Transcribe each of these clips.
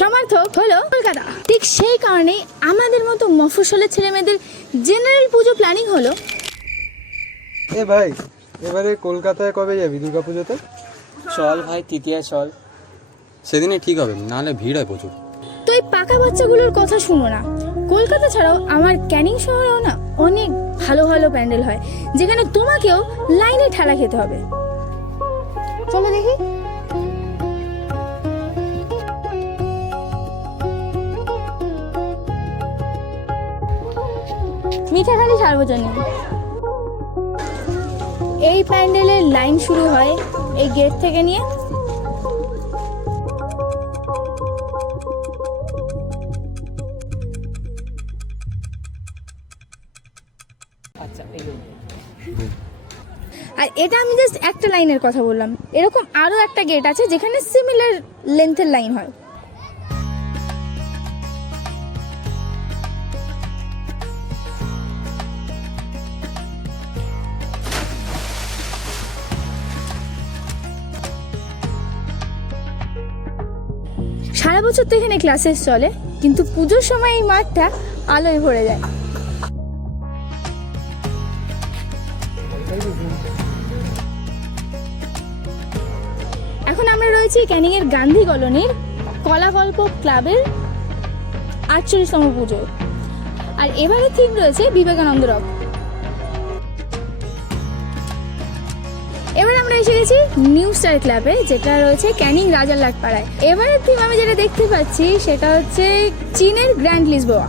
সমর্থক হলো কলকাতা। ঠিক সেই কারণেই আমাদের মতো মফস্বলের ছেলেমেয়েদের জেনারেল পুজো প্ল্যানিং হলো। এ ভাই, এবারে কলকাতায় কবে যাবি দুর্গা পুজোতে? চল ভাই, তৃতীয়া চল। সেদিনে ঠিক হবে, নাহলে ভিড় হয় প্রচুর। তো এই পাকা বাচ্চাগুলোর কথা শুনো না। কলকাতা ছাড়াও আমার ক্যানিং শহরেও না অনেক ভালো ভালো প্যান্ডেল হয়, যেখানে তোমাকেও লাইনে ঠেলা খেতে হবে। চলো দেখি। মিঠাখালি সার্বজনীন। এই প্যান্ডেলের লাইন শুরু হয় এই গেট থেকে নিয়ে। আচ্ছা, আর এটা আমি জাস্ট একটা লাইনের কথা বললাম, এরকম আরো একটা গেট আছে যেখানে সিমিলার লেন্থের লাইন হয়। সারা বছর তো এখানে ক্লাসেস চলে, কিন্তু পুজোর সময় এই মাঠটা আলোয় ভরে যায়। এখন আমরা রয়েছি ক্যানিং এর গান্ধী কলোনির কলাগল্প ক্লাবের 48তম পুজো। আর এবারে থিম রয়েছে বিবেকানন্দ রক। এবার আমরা এসে গেছি নিউ স্টার ক্লাবে, যেটা রয়েছে ক্যানিং রাজারলাট পাড়ায়। এবারের থিম আমি যেটা দেখতে পাচ্ছি সেটা হচ্ছে চীনের গ্র্যান্ড লিসবোয়া।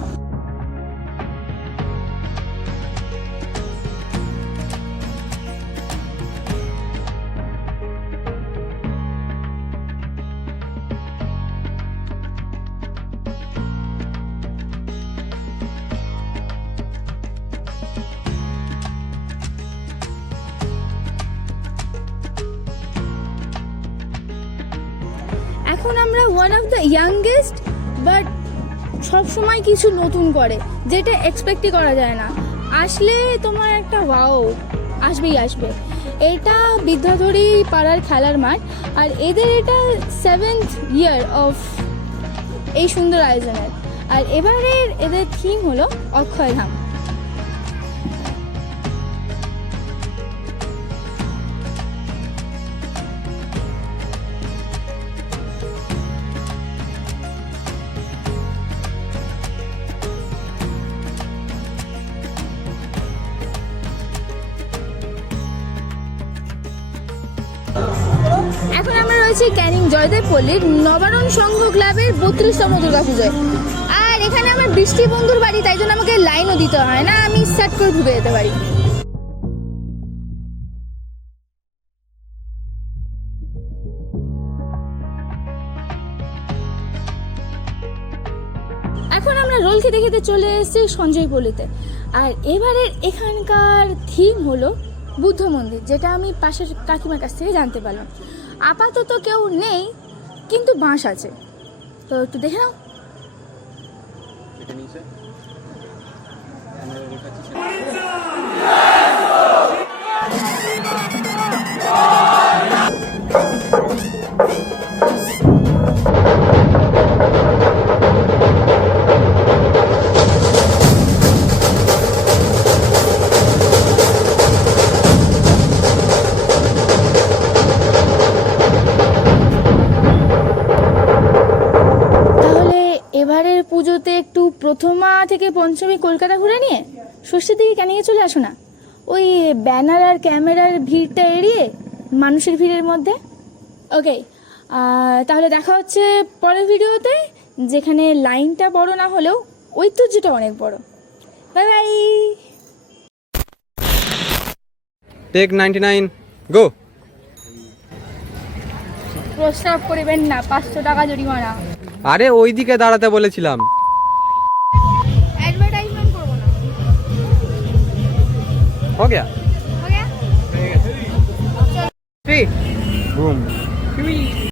এখন আমরা one of the youngest but সবসময় কিছু নতুন করে, যেটা এক্সপেক্টই করা যায় না। আসলে তোমার একটা ওয়াও আসবেই আসবে। এটা বিদ্যাধরী পাড়ার খেলার মাঠ, আর এদের এটা 7th ইয়ার অফ এই সুন্দর আয়োজনের। আর এবারের এদের থিম হলো অক্ষয়ধাম। এখন আমরা রয়েছি ক্যানিং জয়দেব পল্লীর নবারণ সংঘ ক্লাবের 32তম দুর্গাপুজোয়। আর এখানে আমার বৃষ্টি বন্ধুর বাড়ি, তাই জন্য আমাকে লাইনও দিতে হয় না, আমি সেট করে ঢুকে যেতে পারি। এখন আমরা রোল খেতে খেতে চলে এসেছি সঞ্জয় পল্লীতে। আর এবারের এখানকার থিম হলো বুদ্ধ মন্দির, যেটা আমি পাশের কাকিমার কাছ থেকে জানতে পারলাম। আপাতত কেউ নেই, কিন্তু বাঁশ আছে, তো একটু দেখে নাও। এবারের পুজোতে একটু প্রথমা থেকে পঞ্চমী কলকাতা ঘুরে নিয়ে ষষ্ঠীর দিকে ক্যানিংয়ে চলে আসো না, ওই ব্যানার আর ক্যামেরার ভিড়টা এড়িয়ে মানুষের ভিড়ের মধ্যে। ওকে, তাহলে দেখা হচ্ছে পরের ভিডিওতে, যেখানে লাইনটা বড় না হলেও ঐতিহ্যটা অনেক বড়। Bye bye. টেক 99 গো। প্রস্তাব করিবেন না, 500 টাকা জরিমানা। আরে ওইদিকে দাঁড়াতে বলেছিলাম। অ্যাডভার্টাইজমেন্ট করব না। हो गया? हो गया? 3 बूम।